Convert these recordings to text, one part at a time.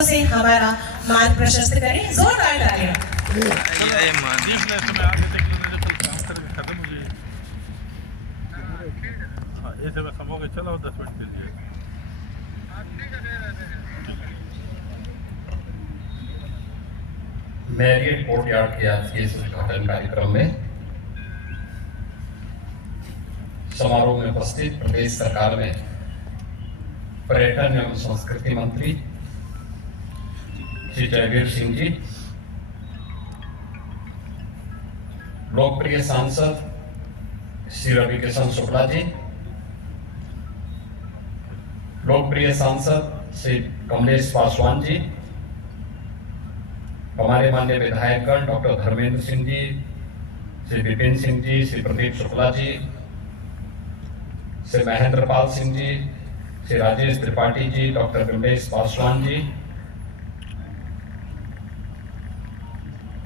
से हमारा मार्ग प्रशस्त करें। जोरदार तालियां। मैरियट कोर्टयार्ड के आज के इस उद्घाटन कार्यक्रम में समारोह में उपस्थित प्रदेश सरकार में पर्यटन एवं संस्कृति मंत्री श्री जयवीर सिंह जी, लोकप्रिय सांसद श्री रविकिशन शुक्ला जी, लोकप्रिय सांसद श्री कमलेश पासवान जी, हमारे माननीय विधायकगण doctor Dharmendra Singh ji, Shri Vipin Singh ji, Shri Pradeep Shukla ji, Shri Mahendra Pal Singh ji, Shri Rajesh Tripathi ji, doctor Vimlesh Paswan ji,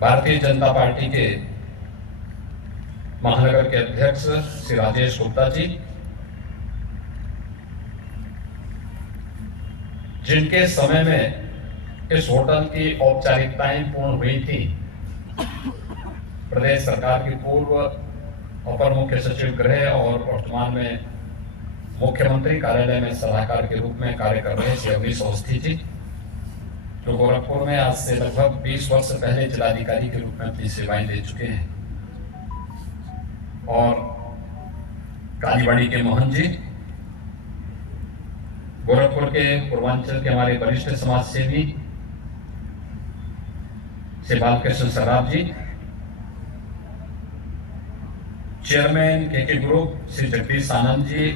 Bharatiya Janata party के महानगर के अध्यक्ष श्री राजेश गुप्ता जी, जिनके समय में इस होटल की औपचारिकताएं पूर्ण हुई थी, प्रदेश सरकार की पूर्व अपर मुख्य सचिव गृह और वर्तमान में मुख्यमंत्री कार्यालय में सलाहकार के रूप में कार्य कर रहे श्री अवनीश अवस्थी जी, जो गोरखपुर में आज से लगभग 20 वर्ष पहले जिलाधिकारी के रूप में अपनी सेवाएं दे चुके हैं, और कालीबाड़ी के मोहन जी, गोरखपुर के पूर्वांचल के हमारे वरिष्ठ समाज सेवी श्री बालकृष्ण सराफ जी, चेयरमैन के group Shri Jagdish Anand ji,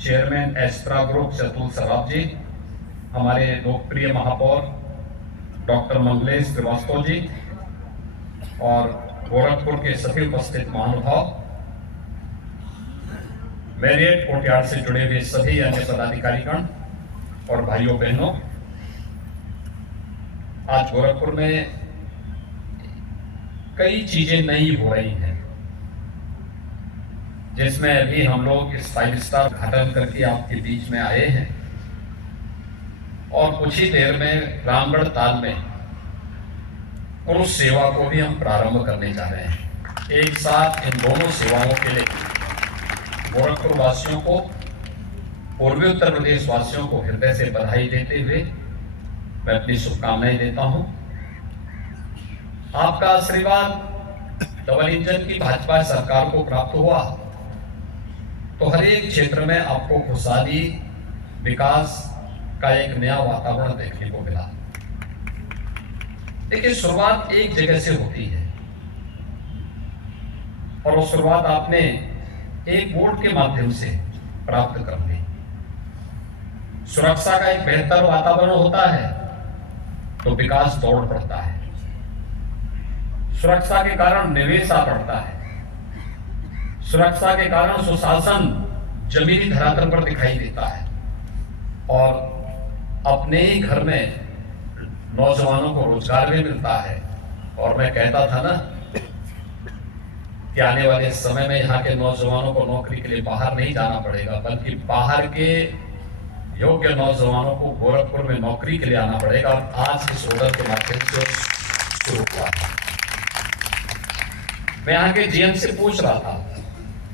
chairman extra group चतुल Saraf जी, हमारे लोकप्रिय महापौर डॉक्टर मंगलेश श्रीवास्तव जी, और गोरखपुर के सभी उपस्थित महानुभाव, मैरियट कोर्टयार्ड से जुड़े हुए सभी अन्य पदाधिकारीगण और भाइयों बहनों, आज गोरखपुर में कई चीजें नई हो रही हैं, जिसमें अभी हम लोग इस 5 स्टार उद्घाटन करके आपके बीच में आए हैं, और कुछ ही देर में रामगढ़ ताल में क्रूज सेवा को भी हम प्रारंभ करने जा रहे हैं। एक साथ इन दोनों सेवाओं के लिए गोरखपुर वासियों को, पूर्वी उत्तर प्रदेश वासियों को हृदय से बधाई देते हुए मैं अपनी शुभकामनाएं देता हूं। आपका आशीर्वाद डबल इंजन की भाजपा सरकार को प्राप्त हुआ तो हर एक क्षेत्र में आपको खुशहाली, विकास का एक नया वातावरण देखने को मिला। देखिए, शुरुआत एक जगह से होती है, और वो शुरुआत आपने एक बोर्ड के माध्यम से प्राप्त कर ली। सुरक्षा का एक बेहतर वातावरण होता है तो विकास दौड़ पड़ता है, सुरक्षा के कारण निवेश आ पड़ता है, सुरक्षा के कारण सुशासन जमीनी धरातल पर दिखाई देता है, और अपने ही घर में नौजवानों को रोजगार भी मिलता है। और मैं कहता था ना कि आने वाले समय में यहाँ के नौजवानों को नौकरी के लिए बाहर नहीं जाना पड़ेगा, बल्कि बाहर के योग्य नौजवानों को गोरखपुर में नौकरी के लिए आना पड़ेगा। और आज इस होटल के माध्यम से शुरू हुआ। मैं यहाँ के जीएम से पूछ रहा था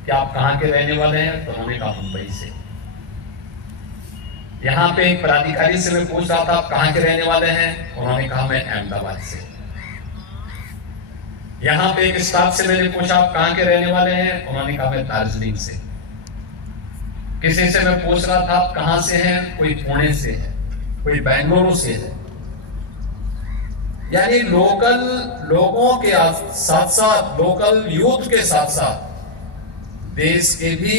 कि आप कहाँ के रहने वाले हैं, तो उन्होंने कहा मुंबई से। यहाँ पे एक पदाधिकारी से मैं पूछ रहा था आप कहाँ के रहने वाले हैं, उन्होंने कहा मैं अहमदाबाद से। यहाँ पे एक स्टाफ से मैंने पूछा आप कहाँ के रहने वाले हैं, उन्होंने कहा मैं दार्जिलिंग से। किसी से मैं पूछ रहा था आप कहाँ से हैं, कोई पुणे से है, कोई बेंगलुरु से है। यानी लोकल लोगों के साथ साथ, लोकल यूथ के साथ साथ देश के भी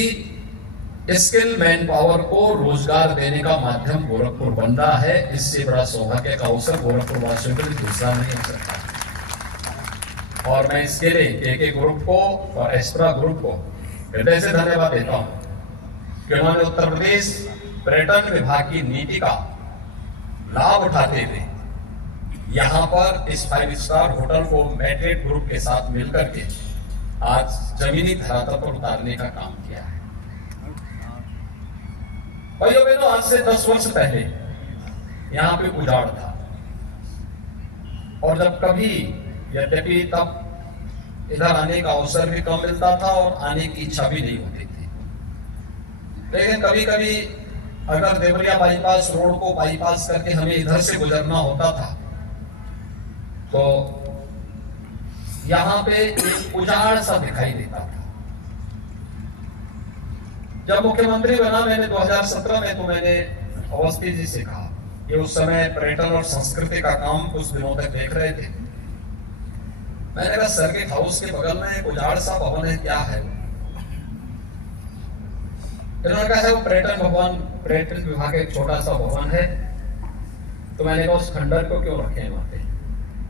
स्किल मैन पावर को रोजगार देने का माध्यम गोरखपुर बन रहा है। इससे बड़ा सौभाग्य का अवसर गोरखपुर वासियों के लिए दूसरा नहीं हो सकता। और मैं इसके लिए के ग्रुप को और एस्ट्रा ग्रुप को हृदय से धन्यवाद देता हूं कि उन्होंने उत्तर प्रदेश पर्यटन विभाग की नीति का लाभ उठाते हुए यहां पर इस 5 स्टार होटल को मैरियट ग्रुप के साथ मिलकर के आज जमीनी धरातल पर उतारने का काम किया है। भाइयों बहनों, आज से 10 वर्ष पहले यहाँ पे उजाड़ था, और जब कभी, यद्यपि तब इधर आने का अवसर भी कम मिलता था और आने की इच्छा भी नहीं होती थी, लेकिन कभी कभी अगर देवरिया बाईपास रोड को बाईपास करके हमें इधर से गुजरना होता था तो यहां पे एक उजाड़ सा दिखाई देता था। जब मुख्यमंत्री बना मैंने 2017 में, तो मैंने अवस्थी जी से कहा, ये उस समय पर्यटन और संस्कृति का काम कुछ दिनों तक देख रहे थे। मैंने कहा सर्किट हाउस के बगल में एक उजाड़ सा भवन है, क्या है? इन्होंने कहा है वो पर्यटन विभाग का एक छोटा सा भवन है। तो मैंने कहा उस खंडर को क्यों रखे वहां पे?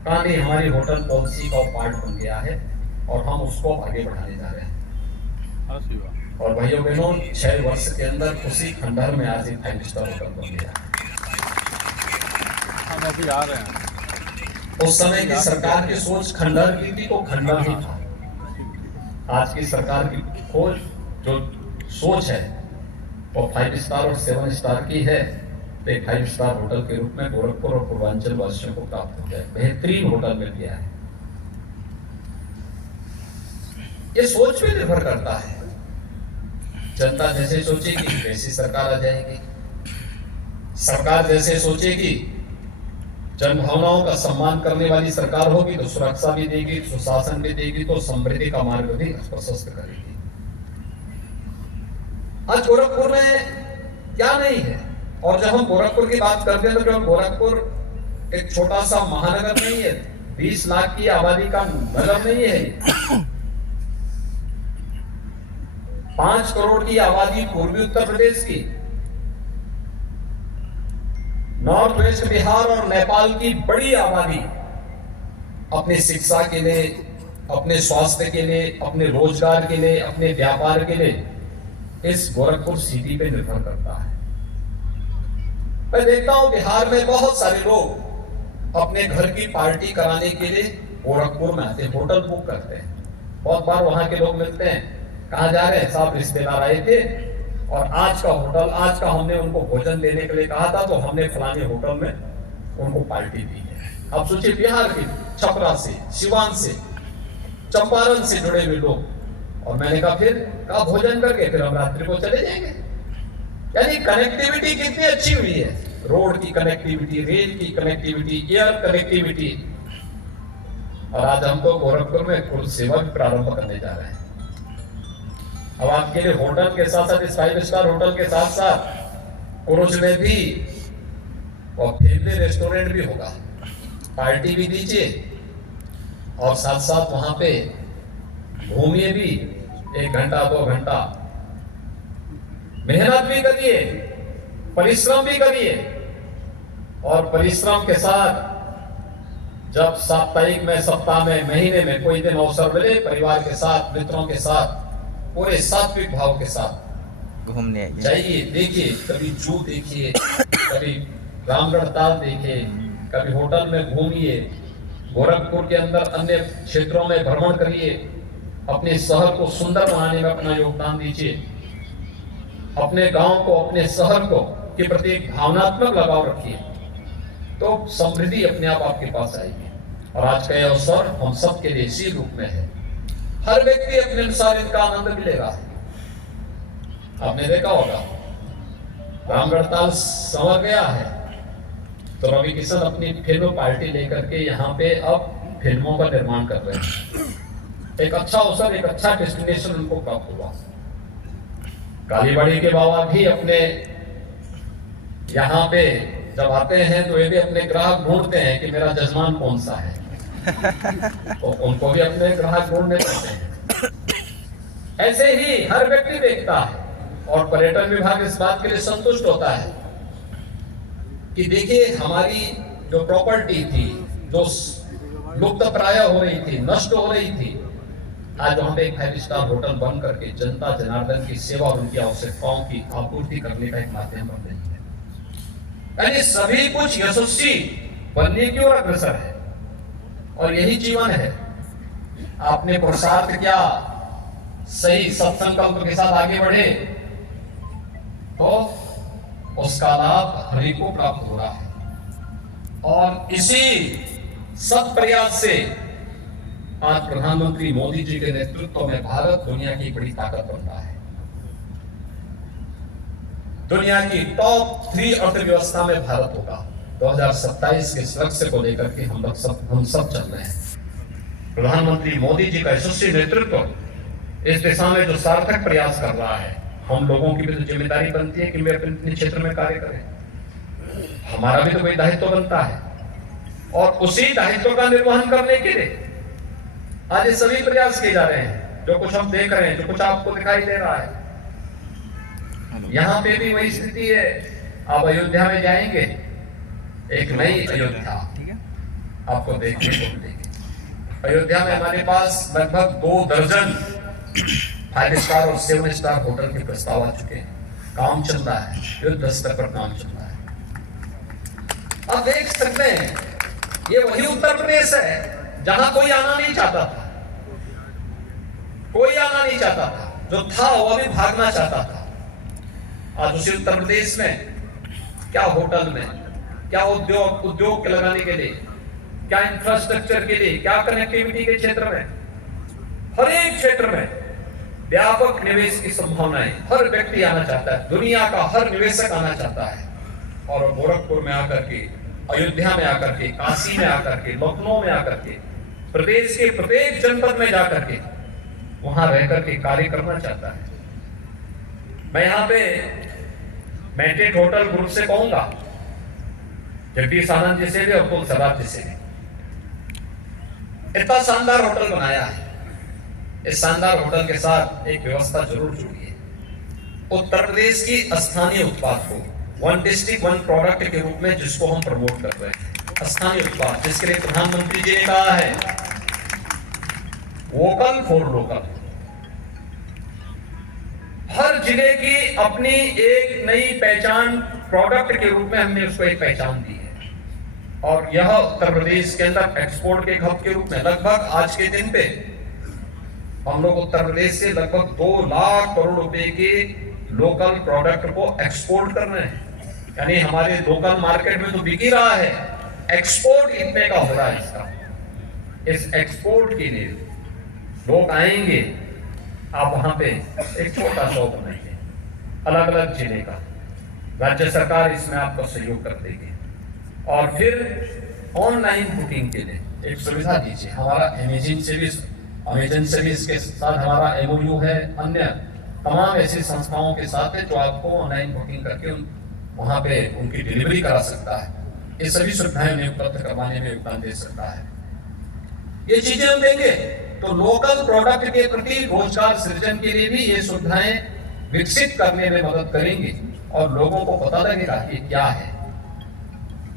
कहा नहीं, हमारी होटल पॉलिसी का पार्ट बन गया है और हम उसको आगे बढ़ाने जा रहे हैं। और भाइयों बहनों, 6 वर्ष के अंदर उसी खंडर में आज एक 5 स्टार होटल बन गया। हम अभी आ रहे हैं। उस समय की सरकार की सोच खंडर की थी, तो खंडर ही था। आज की सरकार की खोज जो सोच है वो 5 स्टार और 7 स्टार की है। तो एक 5 स्टार होटल के रूप में गोरखपुर और पूर्वांचल वासियों को प्राप्त हो जाए, बेहतरीन होटल मिल गया है। ये सोच पे निर्भर करता है। जनता जैसे सोचेगी वैसी सरकार आ जाएगी। सरकार जैसे सोचेगी, जन भावनाओं का सम्मान करने वाली सरकार होगी तो सुरक्षा भी देगी, सुशासन भी देगी, तो समृद्धि का मार्ग भी प्रशस्त करेगी। आज गोरखपुर में क्या नहीं है? और जब हम गोरखपुर की बात करते हैं तो जो गोरखपुर एक छोटा सा महानगर नहीं है, 20 लाख की आबादी का नगर नहीं है। 5 करोड़ की आबादी पूर्वी उत्तर प्रदेश की, नॉर्थ वेस्ट बिहार और नेपाल की बड़ी आबादी अपनी शिक्षा के लिए, अपने स्वास्थ्य के लिए, अपने रोजगार के लिए, अपने व्यापार के लिए इस गोरखपुर सिटी पे निर्भर करता है। मैं देखता हूं बिहार में बहुत सारे लोग अपने घर की पार्टी कराने के लिए गोरखपुर में आते हैं, होटल बुक करते हैं। बहुत बार वहां के लोग मिलते हैं, कहां जा रहे हैं? साहब रिश्तेदार आए थे और आज का होटल, आज का हमने उनको भोजन देने के लिए कहा था, तो हमने फलाने होटल में उनको पार्टी दी है। अब सोचिए बिहार के छपरा से, सिवान से, चंपारण से जुड़े हुए लोग। और मैंने कहा फिर कहा भोजन करके फिर हम रात्रि को चले जाएंगे। यानी कनेक्टिविटी कितनी अच्छी हुई है, रोड की कनेक्टिविटी, रेल की कनेक्टिविटी, एयर कनेक्टिविटी। और आज हम तो गोरखपुर में कुल सेवा भी प्रारंभ करने जा रहे हैं। अब आपके लिए होटल के साथ साथ, इस 5 स्टार होटल के साथ साथ कुरुच में भी और फैमिली रेस्टोरेंट भी होगा। पार्टी भी दीजिए और साथ साथ वहां पे घूमिए भी, 1 घंटा 2 घंटा, मेहनत भी करिए, परिश्रम भी करिए। और परिश्रम के साथ जब साप्ताहिक में, सप्ताह में, महीने में कोई दिन अवसर मिले, परिवार के साथ, मित्रों के साथ, पूरे सात्विक भाव के साथ घूमने जाइए, देखिए। कभी जू देखिए, कभी रामगढ़ ताल देखिए, कभी होटल में घूमिए, गोरखपुर के अंदर अन्य क्षेत्रों में भ्रमण करिए, अपने शहर को सुंदर बनाने में अपना योगदान दीजिए। अपने गांव को, अपने शहर को के प्रति एक भावनात्मक लगाव रखिए, तो समृद्धि अपने आप आपके पास आएगी। और आज का यह अवसर हम सब के लिए इसी रूप में है। हर व्यक्ति अपने अनुसार इनका आनंद मिलेगा। आपने देखा होगा रामगढ़ ताल संवर गया है, तो रवि किशन अपनी फिल्म पार्टी लेकर के यहाँ पे अब फिल्मों का निर्माण कर रहे हैं। एक अच्छा अवसर, एक अच्छा डेस्टिनेशन उनको प्राप्त हुआ। कालीबाड़ी के बाबा भी अपने यहाँ पे जब आते हैं तो ये भी अपने ग्राहक ढूंढते हैं कि मेरा जजमान कौन सा है, तो उनको भी अपने ग्राहक ढूंढने पड़ते हैं। ऐसे ही हर व्यक्ति देखता है और पर्यटन विभाग इस बात के लिए संतुष्ट होता है कि देखिए हमारी जो प्रॉपर्टी थी, जो लुप्त प्राय हो रही थी, नष्ट हो रही थी, आज वहां पे एक 5 स्टार होटल बन करके जनता जनार्दन की सेवा और उनकी आवश्यकताओं की आपूर्ति करने का एक माध्यम बन रही है। यानी सभी कुछ यशस्वी बनने की ओर अग्रसर है और यही जीवन है। आपने पुरुषार्थ किया, सही सत्संकल्प के साथ आगे बढ़े तो उसका लाभ हरि को प्राप्त हो रहा है। और इसी सब प्रयास से आज प्रधानमंत्री मोदी जी के नेतृत्व में भारत दुनिया की बड़ी ताकत बन रहा है। दुनिया की टॉप 3 अर्थव्यवस्था में भारत होगा। 2027 के लक्ष्य को लेकर के हम सब चल रहे हैं। प्रधानमंत्री मोदी जी का यशस्वी नेतृत्व इस दिशा में जो सार्थक प्रयास कर रहा है, हम लोगों की भी तो जिम्मेदारी बनती है कि वे अपने क्षेत्र में कार्य करें। हमारा भी तो कोई दायित्व बनता है और उसी दायित्व का निर्वहन करने के लिए आज ये सभी प्रयास किए जा रहे हैं। जो कुछ हम देख रहे हैं, जो कुछ आपको दिखाई दे रहा है, यहाँ पे भी वही स्थिति है। आप अयोध्या में जाएंगे, एक नई अयोध्या आपको देखने को मिलेगी। अयोध्या में हमारे पास लगभग 2 दर्जन 5 स्टार और 7 स्टार होटल के प्रस्ताव आ चुके हैं। काम चल रहा है, युद्ध स्तर पर काम चल रहा है। आप देख सकते हैं, ये वही उत्तर प्रदेश है जहां कोई आना नहीं चाहता था। कोई आना नहीं चाहता था, जो था वो भी भागना चाहता था। आज उसी उत्तर प्रदेश में क्या होटल में, क्या उद्योग के लगाने के लिए, क्या इंफ्रास्ट्रक्चर के लिए, क्या कनेक्टिविटी के क्षेत्र में, हर एक क्षेत्र में व्यापक निवेश की संभावनाएं। हर व्यक्ति आना चाहता है, दुनिया का हर निवेशक आना चाहता है। और गोरखपुर में आकर के, अयोध्या में आकर के, काशी में आकर के, लखनऊ में आकर के, प्रदेश के प्रत्येक जनपद में जाकर के वहां रहकर के कार्य करना चाहता है। मैं यहाँ पे मैट्रिक होटल ग्रुप से कहूंगा, जगदीश आनंद जी से भी और कुल सराब जी से भी, इतना शानदार होटल बनाया है। इस शानदार होटल के साथ एक व्यवस्था जरूर जुड़िए। उत्तर प्रदेश की स्थानीय उत्पाद को 1 डिस्ट्रिक्ट 1 प्रोडक्ट के रूप में जिसको हम प्रमोट कर रहे हैं, स्थानीय उत्पाद, जिसके लिए प्रधानमंत्री जी ने कहा है वोकल फॉर लोकल। हर जिले की अपनी एक नई पहचान, प्रोडक्ट के रूप में हमने उसको एक पहचान दी है। और यह उत्तर प्रदेश के अंदर एक्सपोर्ट के हब के रूप में लगभग आज के दिन पे हम लोग उत्तर प्रदेश से लगभग 2 लाख करोड़ रुपए के लोकल प्रोडक्ट को एक्सपोर्ट कर रहे हैं। यानी हमारे लोकल मार्केट में तो बिक ही रहा है, एक्सपोर्ट इतने का हो रहा है इसका। इस एक्सपोर्ट के लिए लोग आएंगे, आप वहां पे एक छोटा शॉप बनाएंगे अलग अलग जिले का, राज्य सरकार इसमें आपको सहयोग कर देगी। और फिर ऑनलाइन बुकिंग के लिए एक सुविधा दीजिए। हमारा अमेजन से भी इसके साथ हमारा MOU है, अन्य तमाम ऐसी संस्थाओं के साथ है जो आपको ऑनलाइन बुकिंग करके वहां पे उनकी डिलीवरी करा सकता है। ये सभी सुविधाएं उन्हें उपलब्ध करवाने में योगदान दे सकता है। ये चीजें हम देंगे तो लोकल प्रोडक्ट के प्रति रोजगार सृजन के लिए भी ये सुविधाएं विकसित करने में मदद करेंगे और लोगों को पता लगेगा कि क्या है।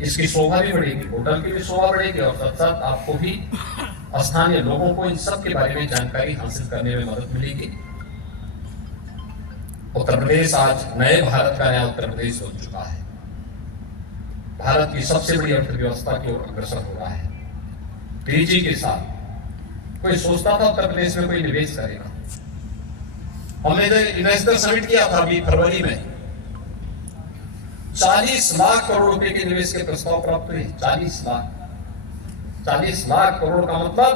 इसकी शोभा भी बढ़ेगी, होटल की भी शोभा बढ़ेगी और साथ साथ आपको भी स्थानीय लोगों को इन सब के बारे में जानकारी हासिल करने में मदद मिलेगी। उत्तर प्रदेश आज नए भारत का नया उत्तर प्रदेश हो चुका है। भारत की सबसे बड़ी अर्थव्यवस्था की ओर अग्रसर हो रहा है तेजी के साथ। कोई सोचता था उत्तर प्रदेश में कोई निवेश करेगा? हमने जो इन्वेस्टर समिट किया था अभी फरवरी में, 40 लाख करोड़ रुपए के निवेश के प्रस्ताव प्राप्त हुए। 40 लाख करोड़ का मतलब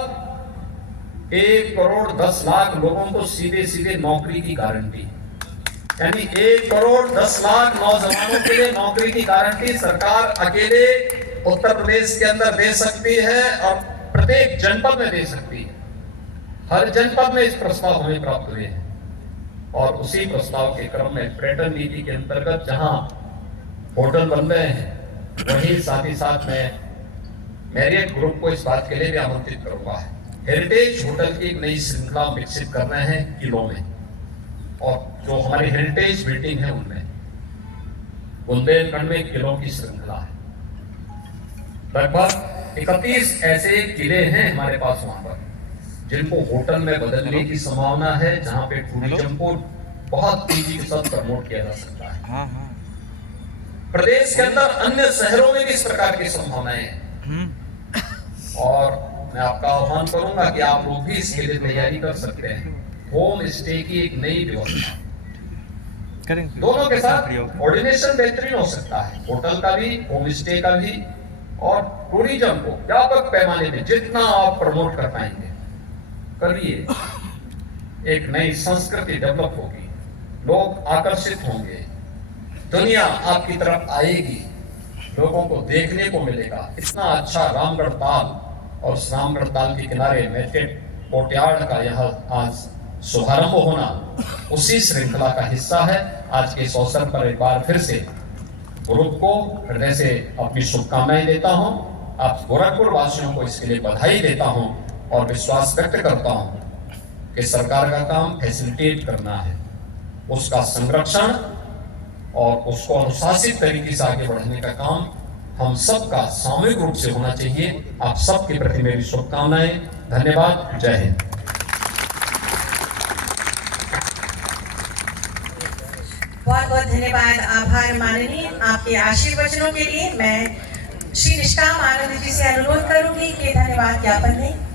1 करोड़ 10 लाख लोगों को सीधे सीधे नौकरी की गारंटी। यानी 1 करोड़ 10 लाख नौजवानों के लिए नौकरी की गारंटी सरकार अकेले उत्तर प्रदेश के अंदर दे सकती है और प्रत्येक जनपद में दे सकती है। हर जनपद में इस प्रस्ताव हमें प्राप्त हुए हैं और उसी प्रस्ताव के क्रम में पर्यटन नीति के अंतर्गत जहां होटल बन रहे हैं, वहीं साथ ही साथ में मैरियट ग्रुप को इस बात के लिए भी आमंत्रित करूंगा। हेरिटेज होटल की एक नई श्रृंखला विकसित कर रहे हैं किलों में, और जो हमारी हेरिटेज बिल्डिंग है उनमें बुंदेलखंड में किलों की श्रृंखला है। लगभग 31 ऐसे किले हैं हमारे पास वहां पर जिनको होटल में बदलने की संभावना है, जहां पे टूरिज्म को बहुत तेजी के साथ प्रमोट किया जा सकता है। प्रदेश के अंदर अन्य शहरों में भी इस प्रकार की संभावनाएं हैं और मैं आपका आह्वान करूंगा कि आप लोग भी इसके लिए तैयारी कर सकते हैं। होम स्टे की एक नई व्यवस्था दोनों के साथ कोऑर्डिनेशन बेहतरीन हो सकता है, होटल का भी, होम स्टे का भी और टूरिज्म को व्यापक पैमाने पे जितना आप प्रमोट कर पाएंगे करिए। एक नई संस्कृति डेवलप होगी, लोग आकर्षित होंगे, दुनिया आपकी तरफ आएगी, लोगों को देखने को मिलेगा। इतना अच्छा रामगढ़ ताल और उस रामगढ़ ताल के किनारे मैजिस्ट्रेट कोर्टयार्ड का यह आज शुभारंभ होना उसी श्रृंखला का हिस्सा है। आज के इस अवसर पर एक बार फिर से ग्रुप को हृदय से अपनी शुभकामनाएं देता हूं। आप गोरखपुर वासियों को इसके लिए बधाई देता हूं और विश्वास व्यक्त करता हूं कि सरकार का काम फैसिलिटेट करना है, उसका संरक्षण और उसको अनुशासित तरीके से आगे बढ़ाने का काम हम सबका सामूहिक रूप से होना चाहिए। आप सबके प्रति मेरी शुभकामनाएं। धन्यवाद। जय हिंद। बहुत बहुत धन्यवाद, आभार माननीय। आपके आशीर्वचनों के लिए मैं श्री निष्काम आनंद जी से अनुरोध करूंगी कि धन्यवाद ज्ञापन दें।